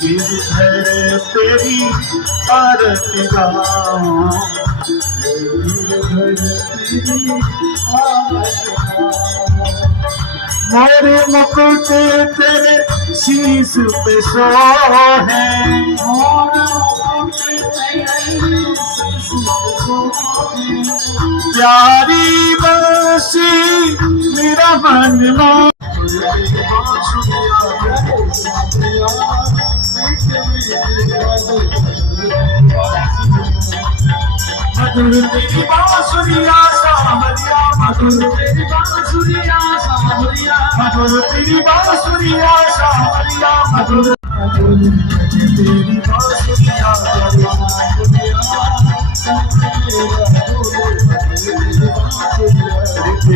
गिरधर तेरी आरती गाऊं, मोरे मुकुट तेरे शीश पे सो है, प्यारी बंसी मेरा मन में मधुर तेरी बांसुरिया सावरिया, मधुर तेरी बांसुरिया सावरिया, मधुर तेरी बांसुरिया सावरिया, मधुर तेरी बांसुरिया सावरिया।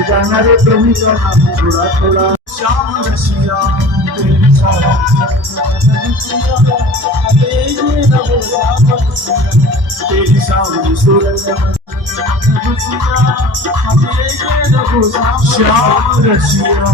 जाना रे प्रेमी जाना थोड़ा थोड़ा श्याम रसिया तेरी तेरी सावरी सूरज श्याम रसिया।